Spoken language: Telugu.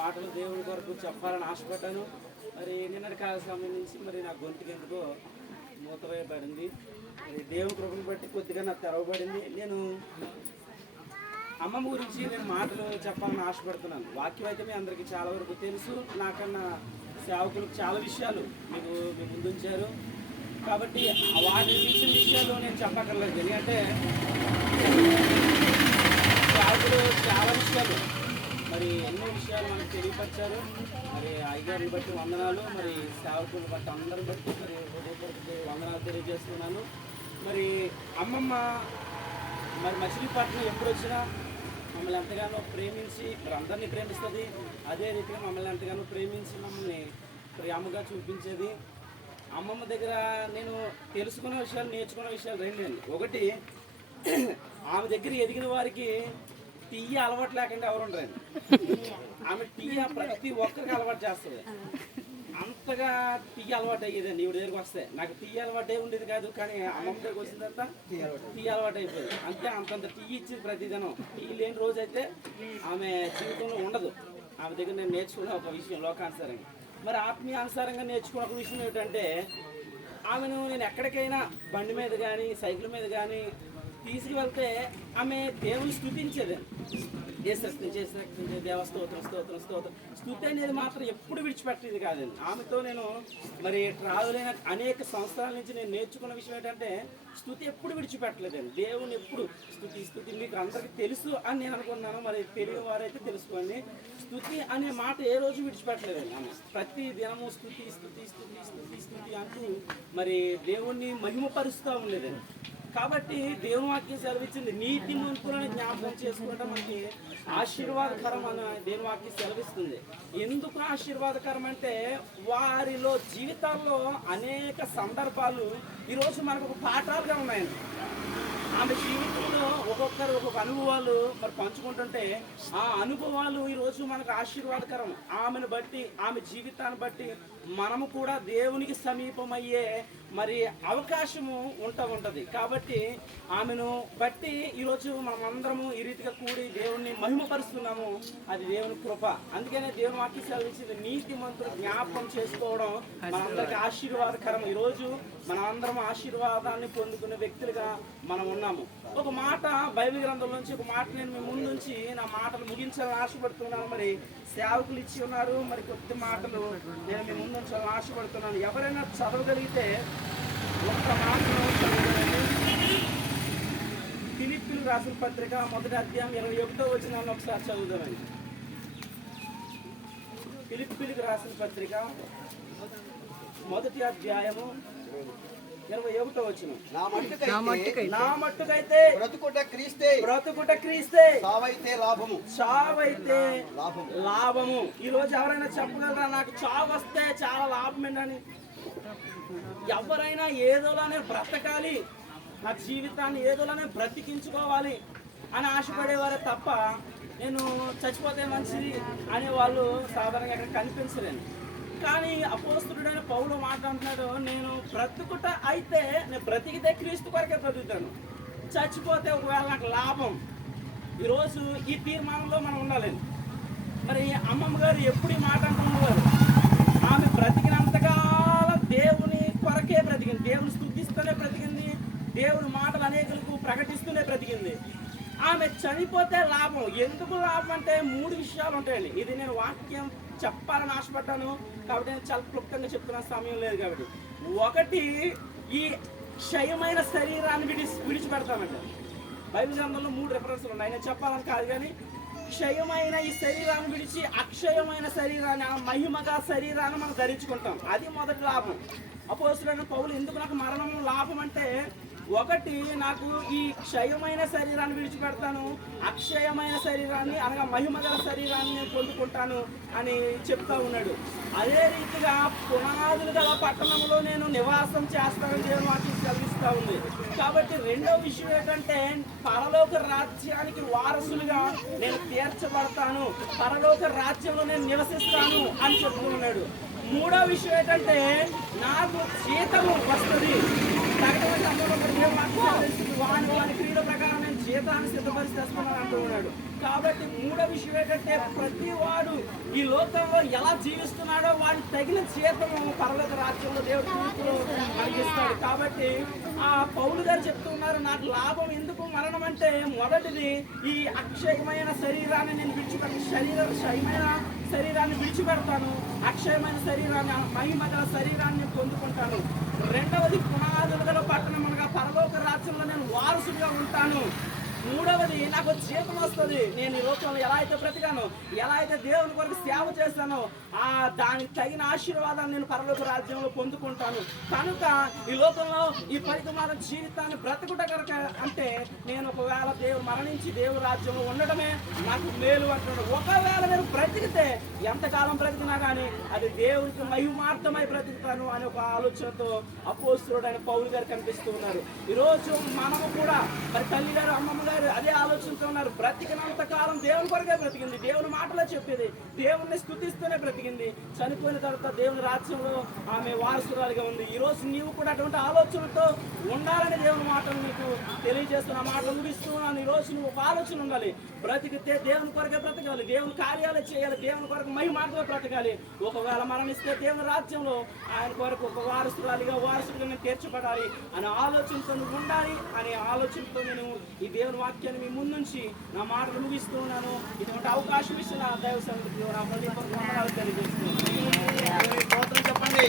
మాటలు దేవుడి కొరకు చెప్పాలని ఆశపడ్డాను. మరి నిన్నటి కాల సమయం నుంచి మరి నా గొంతుకి ఎందుకో మూతవేయబడింది మరి దేవుని కృపను బట్టి కొద్దిగా నాకు తెరవబడింది. నేను అమ్మమ్మ గురించి నేను మాటలు చెప్పాలని ఆశపడుతున్నాను. వాక్యం అయితే మీ అందరికీ చాలా వరకు తెలుసు. నాకన్నా సేవకులకు చాలా విషయాలు మీకు మీ ముందుంచారు కాబట్టి వాటి మించిన విషయాలు నేను చెప్పక్కర్లేదు. ఎందుకంటే సేవకులు చాలా విషయాలు మరి ఎన్నో విషయాలు మనకు తెలియపరిచారు. మరి అయ్యగారిని బట్టి వందనాలు. మరి సేవకులు బట్టి అందరిని బట్టి మరి హృదయపూర్వక వందనాలు తెలియజేస్తున్నాను. మరి అమ్మమ్మ మరి మచిలీపట్నం ఎప్పుడు వచ్చినా మమ్మల్ని ఎంతగానో ప్రేమించి మరి అందరినీ ప్రేమిస్తుంది. అదే రీతిగా మమ్మల్ని ఎంతగానో ప్రేమించి మమ్మల్ని ప్రేమగా చూపించేది. అమ్మమ్మ దగ్గర నేను తెలుసుకున్న విషయాలు నేర్చుకున్న విషయాలు రెండండి ఒకటి ఆమె దగ్గర ఎదిగిన వారికి టీయ అలవాటు లేకుండా ఎవరు ఉండరండి ఆమె టీయ ప్రతి ఒక్కరికి అలవాటు చేస్తుంది. అంతగా టీ అలవాటు అయ్యేదండి ఈవిడ దగ్గరికి వస్తే. నాకు టీ అలవాటే ఉండేది కాదు కానీ అమ్మమ్మ దగ్గరికి వచ్చిన తర్వాత టీ అలవాటు అయిపోయింది. అంతే అంతంత టీ ఇచ్చింది ప్రతిదినం. టీ లేని రోజు అయితే ఆమె జీవితంలో ఉండదు. ఆమె దగ్గర నేను నేర్చుకున్న ఒక విషయం లోకానుసారంగా. మరి ఆత్మీయానుసారంగా నేర్చుకున్న ఒక విషయం ఏమిటంటే ఆమెను నేను ఎక్కడికైనా బండి మీద కానీ సైకిల్ మీద కానీ తీసుకువెళ్తే ఆమె దేవుని స్థుతించేది. చేసేస్తుంది చేసేస్తుంది దేవస్తోత్రం స్తోత్రం స్తోత్రం. స్థుతి అనేది మాత్రం ఎప్పుడు విడిచిపెట్టేది కాదండి. ఆమెతో నేను మరి ట్రావెల్ అయిన అనేక సంవత్సరాల నుంచి నేను నేర్చుకున్న విషయం ఏంటంటే స్థుతి ఎప్పుడు విడిచిపెట్టలేదండి. దేవుని ఎప్పుడు స్థుతి స్థుతి మీకు అందరికీ తెలుసు అని నేను అనుకున్నాను. మరి తెలియని వారైతే తెలుసుకోండి. స్థుతి అనే మాట ఏ రోజు విడిచిపెట్టలేదండి ఆమె. ప్రతి దినము స్థుతి స్థుతి స్థుతి స్థుతి స్థుతి అంటూ మరి దేవుణ్ణి మహిమపరుస్తూ ఉండేదండి. కాబట్టి దేవుని వాక్యం సెలవిచ్చింది. నీతి మంతులను జ్ఞాపకం చేసుకోవడం మనకి ఆశీర్వాదకరం అని దేవుని వాక్యం సెలవిస్తుంది. ఎందుకు ఆశీర్వాదకరం అంటే వారిలో జీవితాల్లో అనేక సందర్భాలు ఈరోజు మనకు ఒక పాఠాలుగా ఉన్నాయండి ఆమె జీవితంలో ఒక్కొక్కరు ఒక్కొక్క అనుభవాలు మరి పంచుకుంటుంటే ఆ అనుభవాలు ఈరోజు మనకు ఆశీర్వాదకరం. ఆమెను బట్టి ఆమె జీవితాన్ని బట్టి మనము కూడా దేవునికి సమీపమయ్యే మరి అవకాశము ఉంటా ఉంటది. కాబట్టి ఆమెను బట్టి ఈరోజు మనం అందరము ఈ రీతిగా కూడి దేవుణ్ణి మహిమపరుస్తున్నాము అది దేవుని కృప. అందుకనే దేవుని వాక్య సెలవించింది నీతి మంత్రులు జ్ఞాపకం చేసుకోవడం మనందరికి ఆశీర్వాదకరం. ఈరోజు మనం అందరం ఆశీర్వాదాన్ని పొందుకునే వ్యక్తులుగా మనం ఉన్నాము. ఒక మాట బైబిల్ గ్రంథం నుంచి ఒక మాట నేను మీ ముందు నుంచి నా మాటలు ముగించాలని ఆశపడుతున్నాను. మరి సేవకులు ఇచ్చి ఉన్నారు. మరి కొద్ది మాటలు నేను మీ ముందు ఉంచాలని ఆశపడుతున్నాను. ఎవరైనా చదవగలిగితే ఒక్క మాట రాసిన పత్రిక మొదటి అధ్యాయం ఇరవై ఒకటో వచ్చిన ఒకసారి చదువుదామండి. ఫిలిప్పులకు రాసిన పత్రిక మొదటి అధ్యాయము ఇరవై ఒకటో వచ్చిన నా మట్టుకైతే బ్రతుకుట క్రీస్తే బ్రతుకుట క్రీస్తే సావైతే లాభము. చావైతే లాభము. లాభము. ఈ రోజు ఎవరైనా చెప్పగలరా? నాకు చావు వస్తే చాలా లాభం ఏంటని? ఎవరైనా ఏదోలానే బ్రతకాలి. నా జీవితాన్ని ఏదోలానే బ్రతికించుకోవాలి అని ఆశపడేవారే తప్ప నేను చచ్చిపోతే మంచిది అనే వాళ్ళు సాధారణంగా ఎక్కడ కనిపించలేను. కానీ అపోస్తుడైన పౌలు మాట్లాడుతున్నాడు నేను బ్రతుకుట అయితే నేను బ్రతికితే క్రీస్తు కొరకే బ్రతుకుతాను. చచ్చిపోతే ఒకవేళ నాకు లాభం. ఈరోజు ఈ తీర్మానంలో మనం ఉండాలండి మరి అమ్మమ్మ గారు ఎప్పుడు ఈ మాట అంటున్నారు ఆమె బ్రతికినంతకాలం దేవుని కొరకే బ్రతికింది దేవుని స్థుతిస్తూనే బ్రతికింది. దేవుని మాటలు అనేకులకు ప్రకటిస్తూనే బ్రతికింది. ఆమె చనిపోతే లాభం. ఎందుకు లాభం అంటే మూడు విషయాలు ఉంటాయండి. ఇది నేను వాక్యం చెప్పాలని ఆశపడ్డాను. కాబట్టి నేను చాలా క్లుప్తంగా చెప్తున్న సమయం లేదు కాబట్టి. ఒకటి ఈ క్షయమైన శరీరాన్ని విడిచి విడిచిపెడతామండి. బైబిల్ గ్రంథంలో మూడు రెఫరెన్స్లు ఉన్నాయి. నేను చెప్పాలని కాదు కానీ క్షయమైన ఈ శరీరాన్ని విడిచి అక్షయమైన శరీరాన్ని ఆ మహిమగా శరీరాన్ని మనం ధరించుకుంటాం. అది మొదటి లాభం. అపోసులైన పౌలు ఎందుకు నాకు మరణం లాభం అంటే ఒకటి నాకు ఈ క్షయమైన శరీరాన్ని విడిచిపెడతాను అక్షయమైన శరీరాన్ని అనగా మహిమగల శరీరాన్ని పొందుకుంటాను అని చెప్తా ఉన్నాడు. అదే రీతిగా పునాదులు గల పట్టణంలో నేను నివాసం చేస్తానని దేవుని వాక్యం కలిగిస్తూ ఉంది. కాబట్టి రెండో విషయం ఏంటంటే పరలోక రాజ్యానికి వారసులుగా నేను తీర్చబడతాను పరలోక రాజ్యంలో నేను నివసిస్తాను అని చెప్తూ ఉన్నాడు. మూడో విషయం ఏంటంటే నాకు జీతము వస్తుంది. ప్రకటన వాని వాని ప్రకారం నేను జీతాన్ని సిద్ధపరిచి తెచ్చుకున్నాను అంటున్నాడు కాబట్టి మూడో విషయం ఏంటంటే ప్రతి వాడు ఈ లోకంలో ఎలా జీవిస్తున్నాడో వాడి తగిన చేతము పర్వత రాజ్యంలో దేవుడు కలిగిస్తాడు కాబట్టి ఆ పౌలు గారు చెప్తున్నారు నాకు లాభం ఎందుకు మరణం అంటే మొదటిది ఈ అక్షయమైన శరీరాన్ని నేను విడిచిపెట్టి శరీర క్షయమైన శరీరాన్ని విడిచిపెడతాను. అక్షయమైన శరీరాన్ని మహిమగల శరీరాన్ని పొందుకుంటాను. రెండవది పునాదులు గల పట్టణం అనగా పరలోక రాజ్యంలో నేను వారసుడిగా ఉంటాను. మూడవది నాకు జీతం వస్తుంది. నేను ఈ లోకంలో ఎలా అయితే బ్రతికానో ఎలా అయితే దేవుని కొరకు సేవ చేస్తానో ఆ దానికి తగిన ఆశీర్వాదాన్ని నేను పరలోక రాజ్యంలో పొందుకుంటాను. కనుక ఈ లోకంలో ఈ పరికమాల జీవితాన్ని బ్రతుకుట కనుక అంటే నేను ఒకవేళ దేవుడు మరణించి దేవుని రాజ్యంలో ఉండడమే నాకు మేలు అంటున్నాడు. ఒకవేళ నేను బ్రతికితే ఎంతకాలం బ్రతికినా కానీ అది దేవునికి మహిమార్థమై బ్రతుకుతాను అనే ఒక ఆలోచనతో అపోస్తుడు అని పౌరు గారు కనిపిస్తూ ఉన్నారు. ఈరోజు మనము కూడా మరి తల్లి గారు అమ్మమ్మ గారు అదే ఆలోచనతో ఉన్నారు. బ్రతికినంత కాలం దేవుని కొరకే బ్రతికింది. దేవుని మాటలో చెప్పేది. దేవుణ్ణి స్థుతిస్తూనే బ్రతికింది. చనిపోయిన తర్వాత దేవుని రాజ్యంలో ఆమె వారసురాలుగా ఉంది. ఈ రోజు నీవు కూడా అటువంటి ఆలోచనతో ఉండాలని దేవుని మాటలు నీకు తెలియజేస్తున్న మాట ముగిస్తున్నాను ఈ రోజు నువ్వు ఒక ఆలోచన ఉండాలి. బ్రతికితే దేవుని కొరకే బ్రతకాలి. దేవుని కార్యాలు చేయాలి. దేవుని కొరకు మహిమాటలో బ్రతకాలి. ఒకవేళ మరణిస్తే దేవుని రాజ్యంలో ఆయన కొరకు ఒక వారసురాలిగా వారసుడిగా నేను తీర్చబడాలి అనే ఆలోచనతో నువ్వు ఉండాలి అనే ఆలోచనతో నేను ఈ దేవుని వాక్యాన్ని మీ ముందుంచి నా మాటలు ముగిస్తూ ఉన్నాను. ఇటువంటి అవకాశం ఇచ్చిన దైవ సంగతి నా హృదయపూర్వక తెలియజేస్తున్నాను. చెప్పండి.